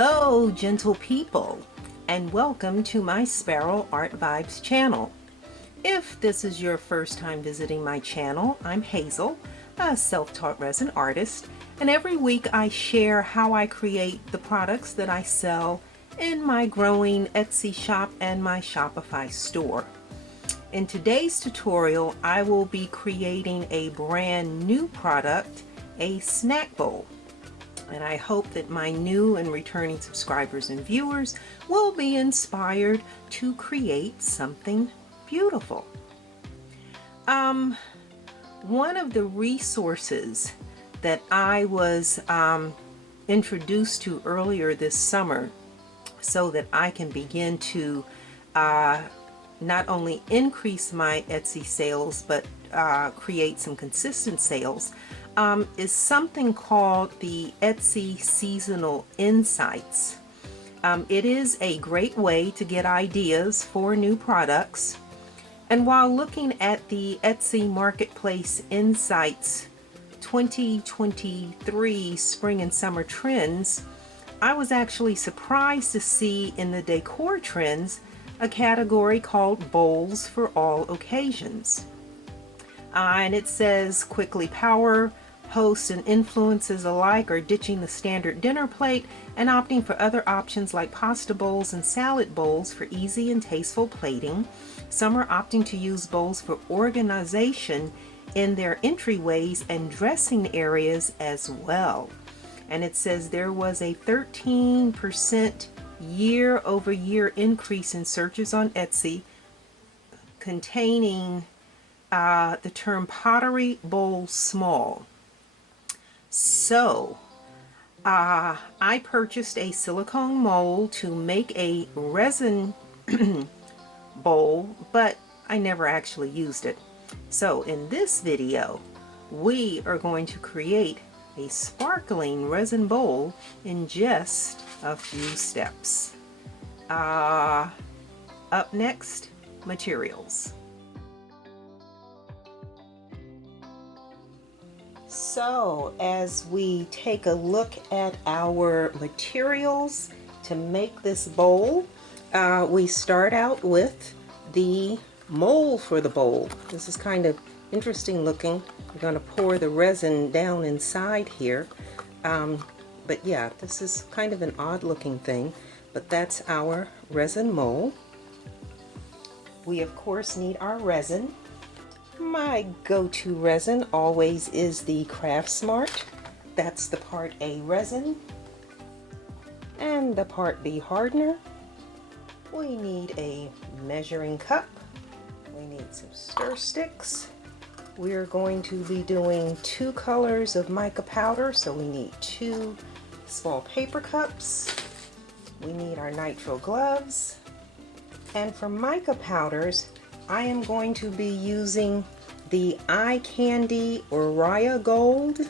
Hello, gentle people, and welcome to my Sparrow Art Vibes channel. If this is your first time visiting my channel, I'm Hazel, a self-taught resin artist, and every week I share how I create the products that I sell in my growing Etsy shop and my Shopify store. In today's tutorial, I will be creating a brand new product, a snack bowl. And I hope that my new and returning subscribers and viewers will be inspired to create something beautiful. One of the resources that I was introduced to earlier this summer so that I can begin to not only increase my Etsy sales but create some consistent sales is something called the Etsy Seasonal Insights. It is a great way to get ideas for new products. And while looking at the Etsy Marketplace Insights 2023 Spring and Summer Trends, I was actually surprised to see in the decor trends a category called Bowls for All Occasions. And it says quickly power hosts and influencers alike are ditching the standard dinner plate and opting for other options like pasta bowls and salad bowls for easy and tasteful plating. Some are opting to use bowls for organization in their entryways and dressing areas as well. And it says there was a 13% year-over-year increase in searches on Etsy containing the term pottery bowl small. So I purchased a silicone mold to make a resin bowl, but I never actually used it. So in this video we are going to create a sparkling resin bowl in just a few steps. Up next, materials. So as we take a look at our materials to make this bowl, we start out with the mold for the bowl. This is kind of interesting looking. We're going to pour the resin down inside here. But yeah, this is kind of an odd looking thing, but that's our resin mold. We of course need our resin. My go-to resin always is the Craft Smart. That's the Part A resin and the Part B hardener. We need a measuring cup. We need some stir sticks. We're going to be doing 2 colors of mica powder, so we need 2 small paper cups. We need our nitrile gloves. And for mica powders, I am going to be using the Eye Candy Oriya Gold.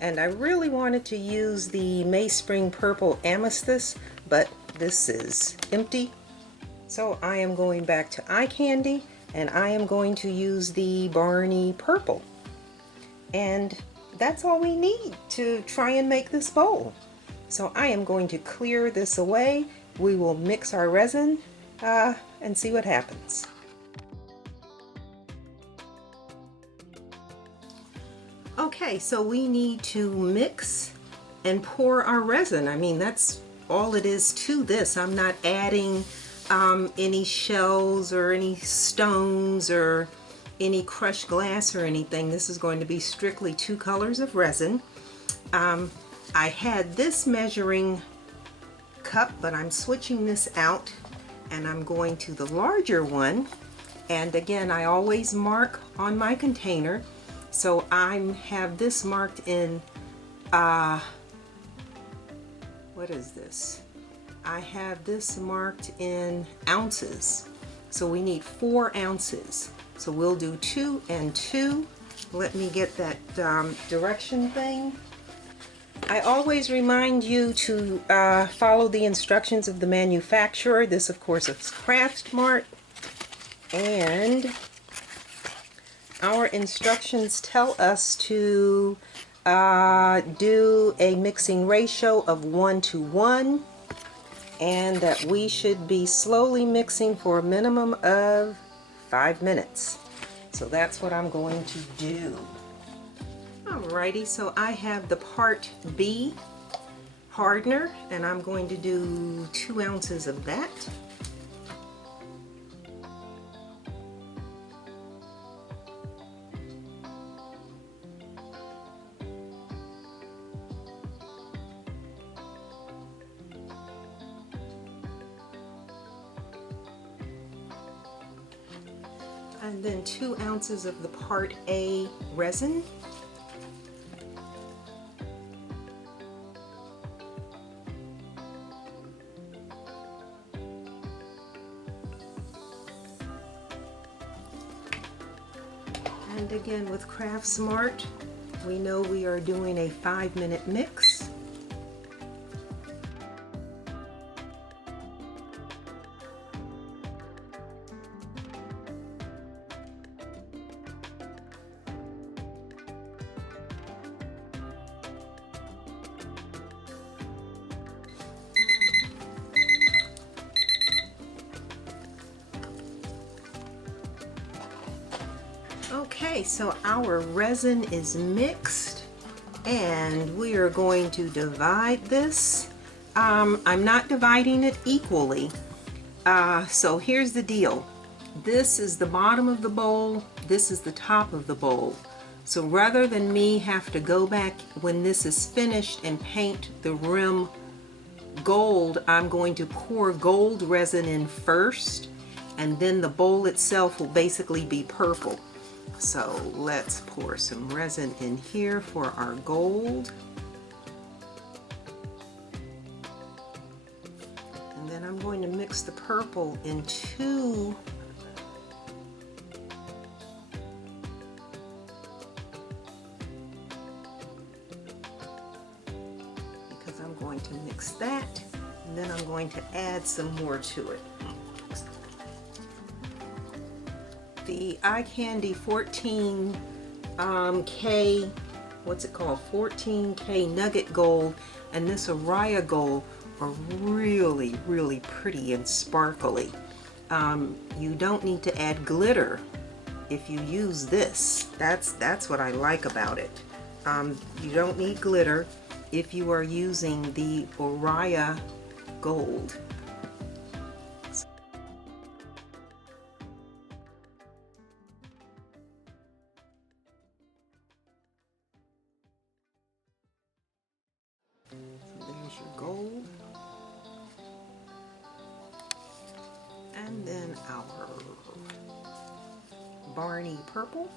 And I really wanted to use the May Spring Purple Amethyst, but this is empty. So I am going back to Eye Candy, and I am going to use the Barney Purple. And that's all we need to try and make this bowl. So I am going to clear this away. We will mix our resin and see what happens. Okay, so we need to mix and pour our resin. I mean, that's all it is to this. I'm not adding any shells or any stones or any crushed glass or anything. This is going to be strictly 2 colors of resin. I had this measuring cup, but I'm switching this out and I'm going to the larger one. And again, I always mark on my container. So I have this marked in, what is this? I have this marked in ounces. So we need 4 ounces. So we'll do 2 and 2. Let me get that direction thing. I always remind you to follow the instructions of the manufacturer. This of course is Craft Smart, and our instructions tell us to do a mixing ratio of 1 to 1, and that we should be slowly mixing for a minimum of 5 minutes. So that's what I'm going to do. Alrighty, so I have the Part B hardener, and I'm going to do 2 ounces of that. And then 2 ounces of the Part A resin. And again, with Craft Smart, we know we are doing a 5-minute mix. Okay, so our resin is mixed, and we are going to divide this. I'm not dividing it equally. So here's the deal. This is the bottom of the bowl, this is the top of the bowl. So rather than me have to go back when this is finished and paint the rim gold, I'm going to pour gold resin in first, and then the bowl itself will basically be purple. So let's pour some resin in here for our gold. And then I'm going to mix the purple into because I'm going to mix that, and then I'm going to add some more to it. The Eye Candy 14K, what's it called? 14K Nugget Gold and this Araya Gold are really, really pretty and sparkly. You don't need to add glitter if you use this. That's what I like about it. You don't need glitter if you are using the Araya Gold. There's your gold. And then our Barney purple.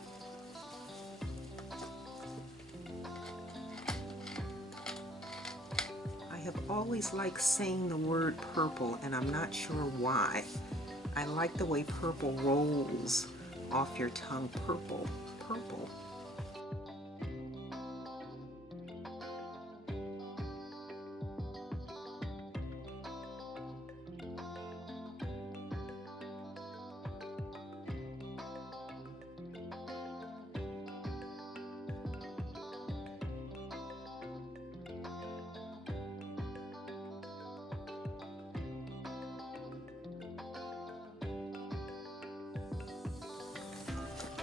I have always liked saying the word purple, and I'm not sure why. I like the way purple rolls off your tongue. Purple, purple.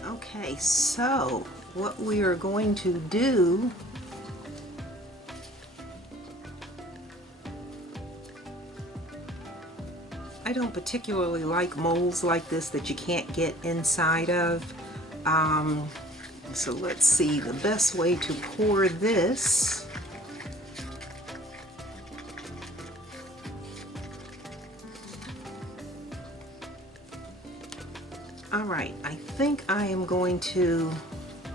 Okay, so what we are going to do I don't particularly like molds like this that you can't get inside of. So let's see, the best way to pour this Alright, I think I am going to, I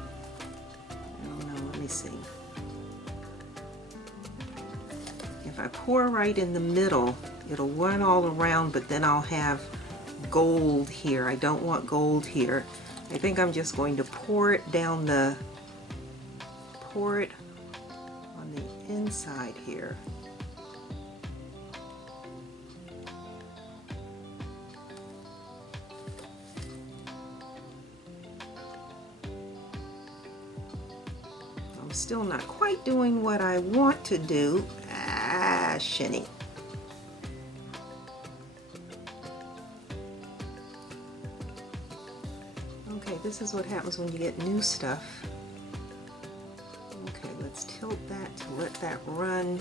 don't know, let me see. If I pour right in the middle, it'll run all around, but then I'll have gold here. I don't want gold here. I think I'm just going to pour it down the, pour it on the inside here. still not quite doing what I want to do. Shinny. Okay, this is what happens when you get new stuff. Okay, let's tilt that to let that run.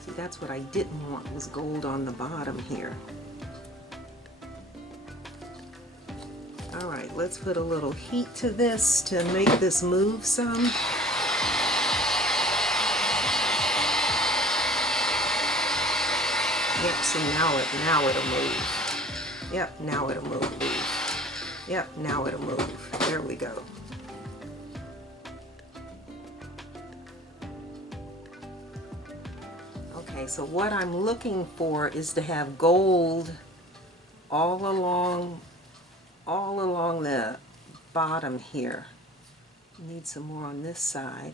See, that's what I didn't want, was gold on the bottom here. All right, let's put a little heat to this to make this move some. Yep, so now it'll move. Yep, now it'll move. Yep, now it'll move. There we go. Okay, so what I'm looking for is to have gold all along the bottom here. Need some more on this side.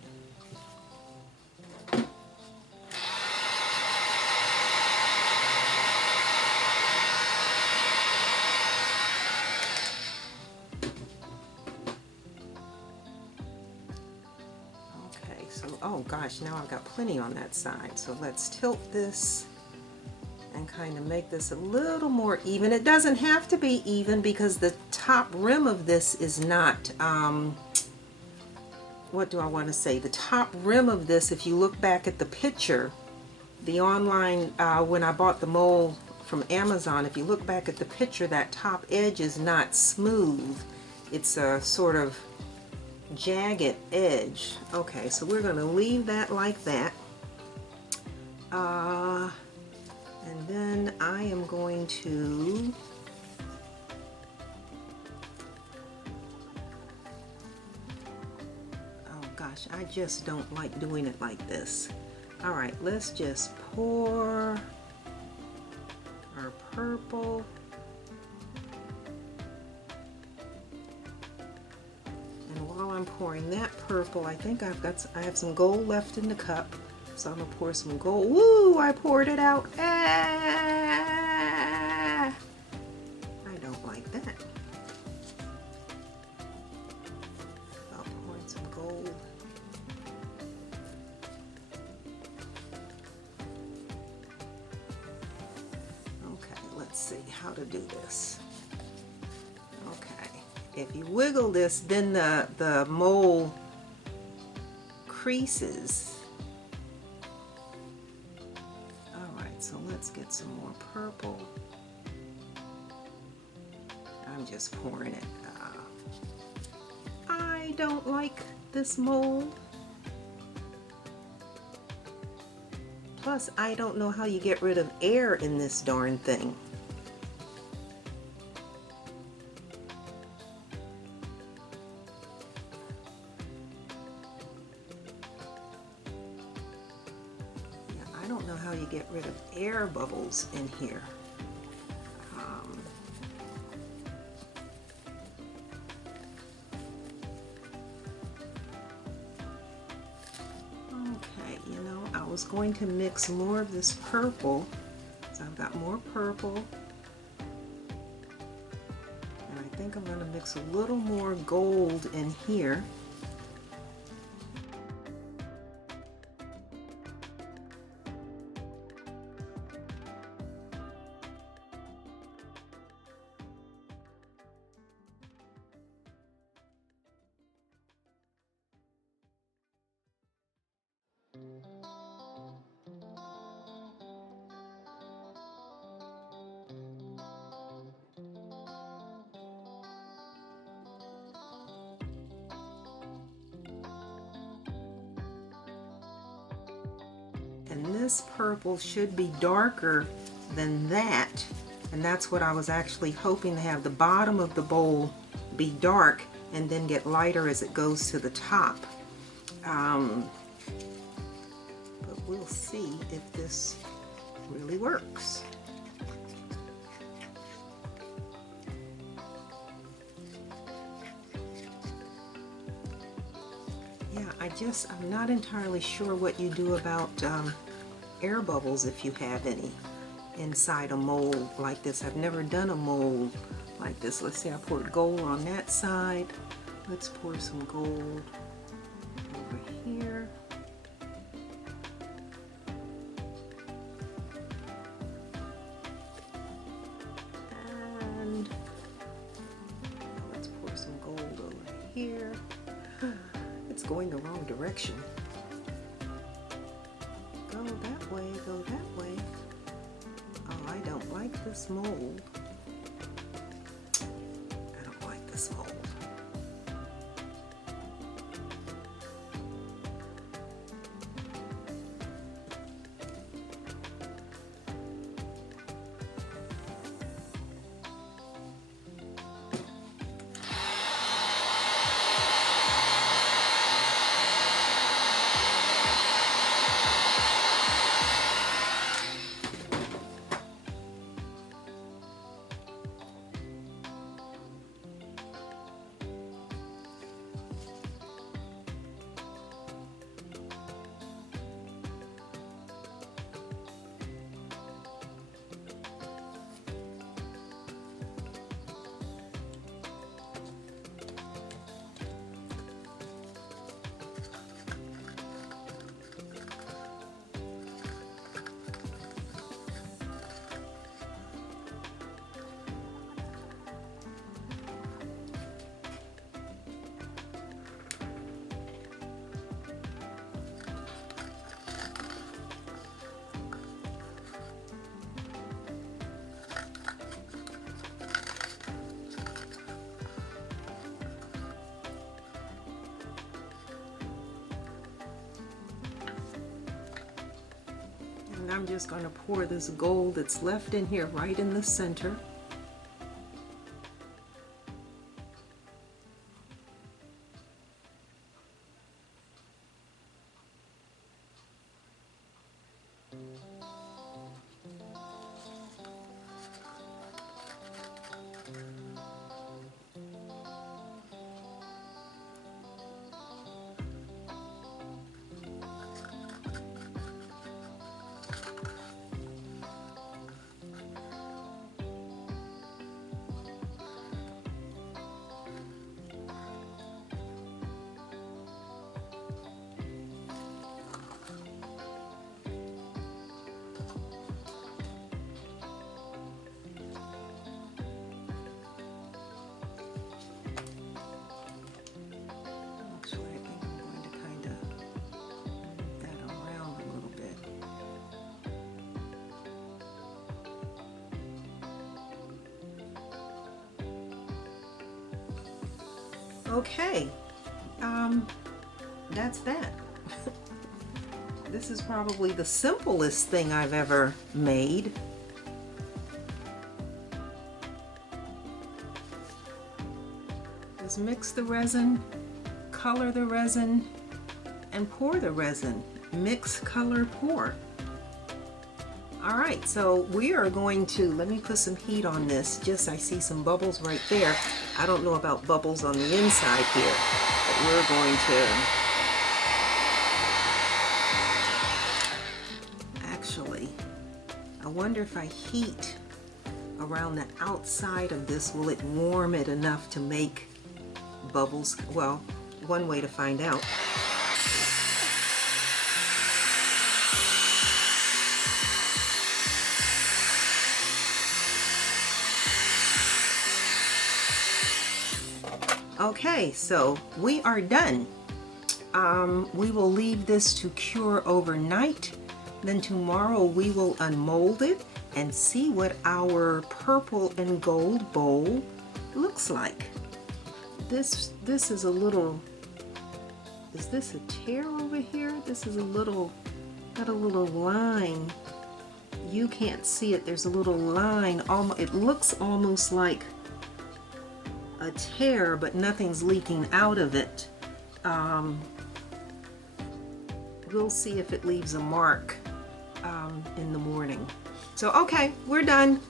Oh gosh, now I've got plenty on that side. So let's tilt this and kind of make this a little more even. It doesn't have to be even because the top rim of this is not, what do I want to say? The top rim of this, if you look back at the picture, the online, when I bought the mold from Amazon, if you look back at the picture, that top edge is not smooth. It's a sort of jagged edge. Okay, so we're going to leave that like that. And then I am going to oh gosh, I just don't like doing it like this. All right, let's just pour our purple. I'm pouring that purple, I think I have some gold left in the cup, so I'm gonna pour some gold. Woo! I poured it out. I don't like that. I'll pour in some gold. Okay, let's see how to do this. If you wiggle this, then the mold creases. All right, so let's get some more purple. I'm just pouring it. I don't like this mold. Plus, I don't know how you get rid of air in this darn thing. Get rid of air bubbles in here. Okay, you know, I was going to mix more of this purple, so I've got more purple, and I think I'm going to mix a little more gold in here. And this purple should be darker than that, and that's what I was actually hoping to have the bottom of the bowl be dark and then get lighter as it goes to the top. But we'll see if this really works. Yeah, I'm not entirely sure what you do about air bubbles, if you have any, inside a mold like this. I've never done a mold like this. Let's say I poured gold on that side. Let's pour some gold over here. And let's pour some gold over here. It's going the wrong direction. Go that way, go that way. Oh, I don't like this mold. I don't like this mold. And I'm just going to pour this gold that's left in here right in the center. Okay, that's that. This is probably the simplest thing I've ever made. Just mix the resin, color the resin, and pour the resin. Mix, color, pour. All right, so we are going to, let me put some heat on this. Just, I see some bubbles right there. I don't know about bubbles on the inside here, but we're going to, actually, I wonder if I heat around the outside of this, will it warm it enough to make bubbles? Well, one way to find out. Okay, so we are done. We will leave this to cure overnight. Then tomorrow we will unmold it and see what our purple and gold bowl looks like. This is a little, is this a tear over here? This is a little, got a little line. You can't see it, there's a little line. It looks almost like a tear, but nothing's leaking out of it. We'll see if it leaves a mark in the morning. So okay, we're done.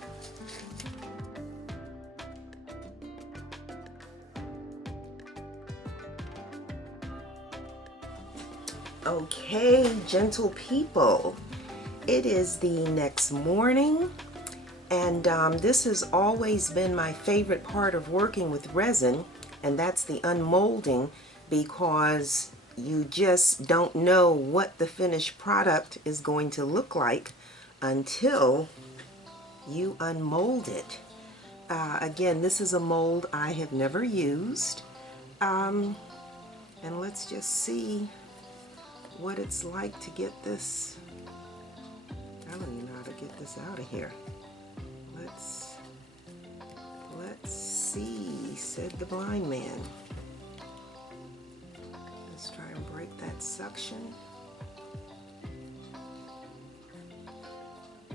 Okay, gentle people, it is the next morning. And this has always been my favorite part of working with resin, and that's the unmolding, because you just don't know what the finished product is going to look like until you unmold it. Again, this is a mold I have never used, and let's just see what it's like to get this. I don't even know how to get this out of here. Let's see, said the blind man. Let's try and break that suction. I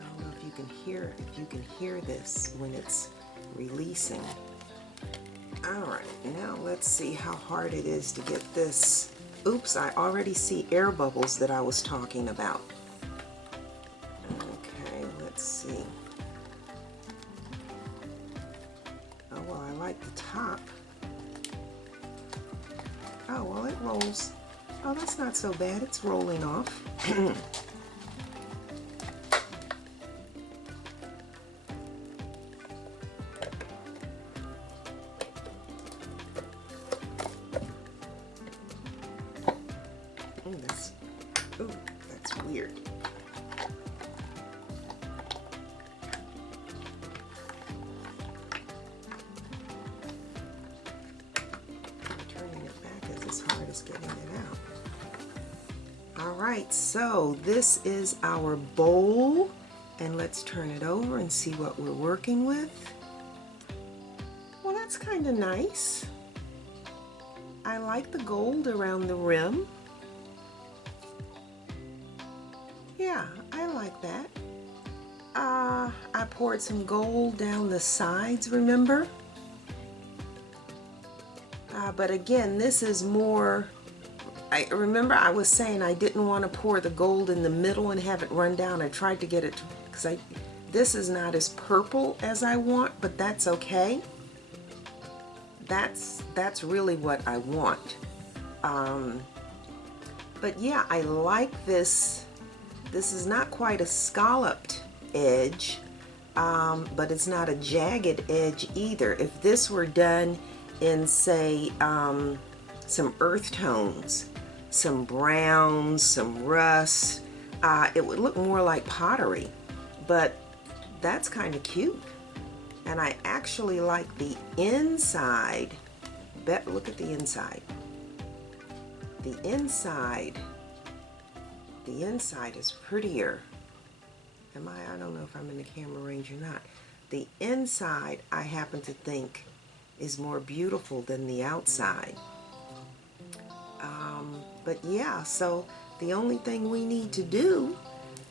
don't know if you can hear this when it's releasing. Alright, now let's see how hard it is to get this. Oops, I already see air bubbles that I was talking about. Okay, let's see. Oh, well, I like the top. Oh, well, it rolls. Oh, that's not so bad. It's rolling off. That's weird. Turning it back is as hard as getting it out. Alright, so this is our bowl, and let's turn it over and see what we're working with. Well, that's kind of nice. I like the gold around the rim. Yeah, I like that. I poured some gold down the sides, remember? But again, this is more, I remember I was saying I didn't want to pour the gold in the middle and have it run down. I tried to get it, because this is not as purple as I want, but that's okay. That's really what I want. But yeah, I like this. This is not quite a scalloped edge, but it's not a jagged edge either. If this were done in, say, some earth tones, some browns, some rust, it would look more like pottery, but that's kind of cute. And I actually like the inside. Look at the inside. The inside is prettier. I don't know if I'm in the camera range or not. The inside, I happen to think, is more beautiful than the outside. But yeah, so the only thing we need to do,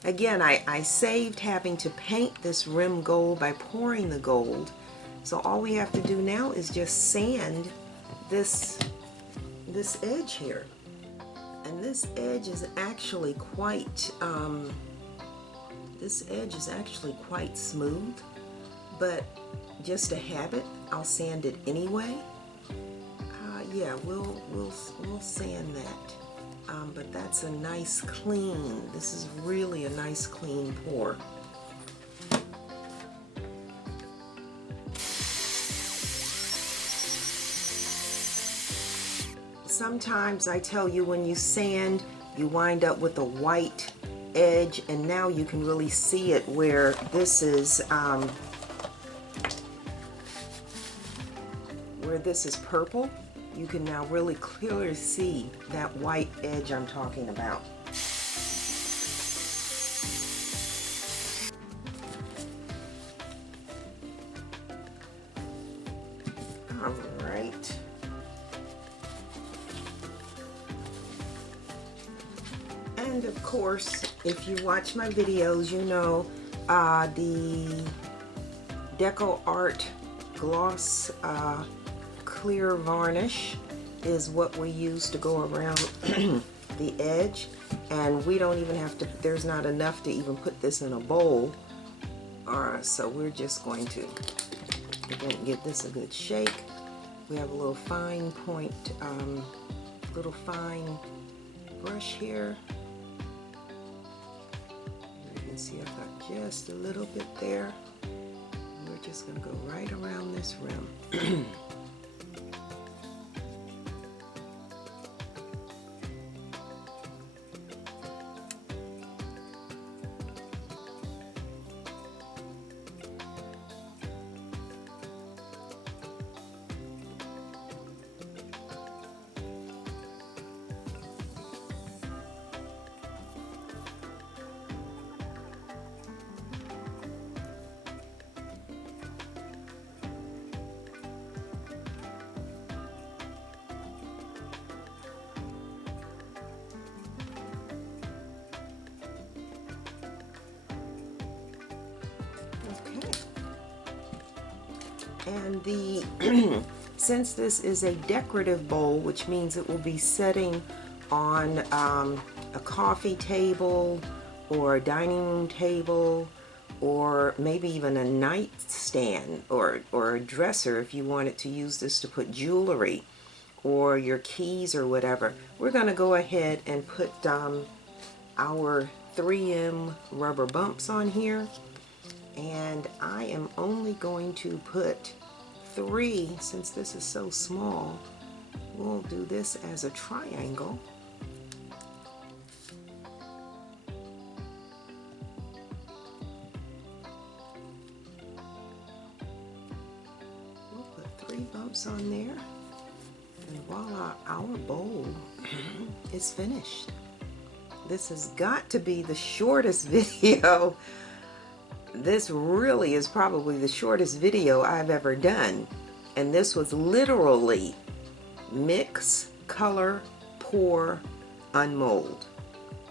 again, I saved having to paint this rim gold by pouring the gold. So all we have to do now is just sand this edge here. And this edge is actually quite smooth, but just to have it, I'll sand it anyway. Yeah, we'll sand that. But that's a nice clean. This is really a nice clean pour. Sometimes I tell you, when you sand, you wind up with a white edge, and now you can really see it where this is purple. You can now really clearly see that white edge I'm talking about. All right. And of course, if you watch my videos, you know the Deco Art Gloss clear varnish is what we use to go around the edge, and we don't even have to, there's not enough to even put this in a bowl. So we're just going to, again, give this a good shake We have a little fine point, little fine brush here. You can see I've got just a little bit there. We're just going to go right around this rim. And the since this is a decorative bowl, which means it will be setting on a coffee table or a dining room table, or maybe even a nightstand or a dresser if you wanted to use this to put jewelry or your keys or whatever, we're going to go ahead and put our 3M rubber bumps on here. And I am only going to put 3, since this is so small. We'll do this as a triangle. We'll put 3 bumps on there, and voila, our bowl is finished. This has got to be the shortest video. This really is probably the shortest video I've ever done. And this was literally mix, color, pour, unmold.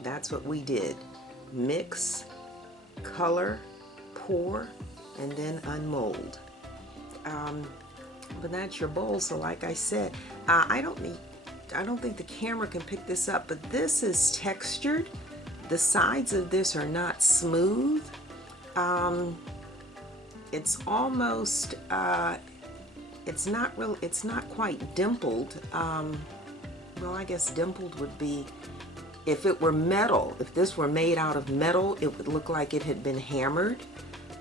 That's what we did. Mix, color, pour, and then unmold. But that's your bowl. So like I said, I don't think the camera can pick this up, but this is textured. The sides of this are not smooth. It's almost, it's not quite dimpled. Well, I guess dimpled would be if it were metal. If this were made out of metal, it would look like it had been hammered.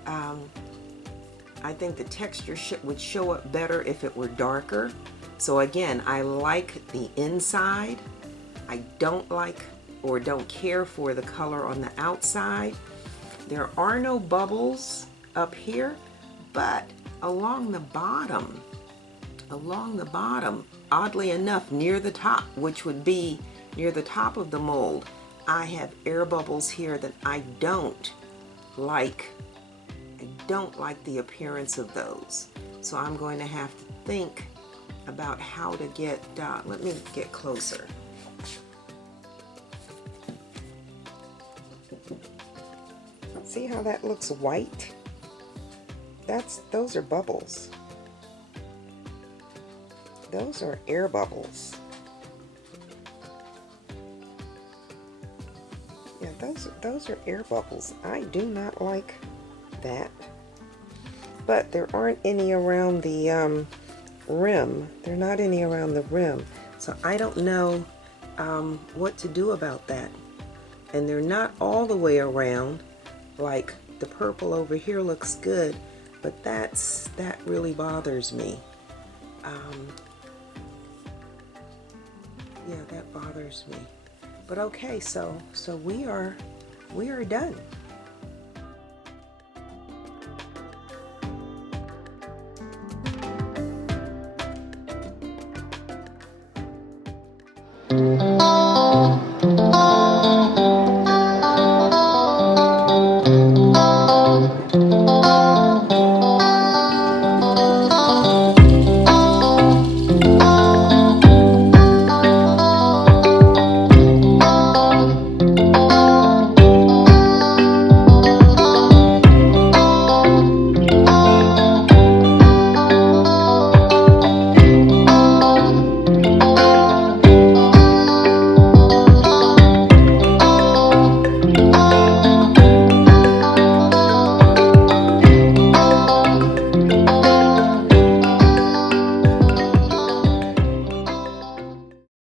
I think the texture would show up better if it were darker. So again, I like the inside. I don't like or don't care for the color on the outside. There are no bubbles up here, but along the bottom, oddly enough, near the top, which would be near the top of the mold, I have air bubbles here that I don't like. I don't like the appearance of those. So I'm going to have to think about how to get, let me get closer. See how that looks white? Those are bubbles. Those are air bubbles. Yeah, those are air bubbles. I do not like that. But there aren't any around the rim. There are not any around the rim. So I don't know what to do about that. And they're not all the way around. Like the purple over here looks good, but that really bothers me. Yeah, that bothers me. But okay, so we are done.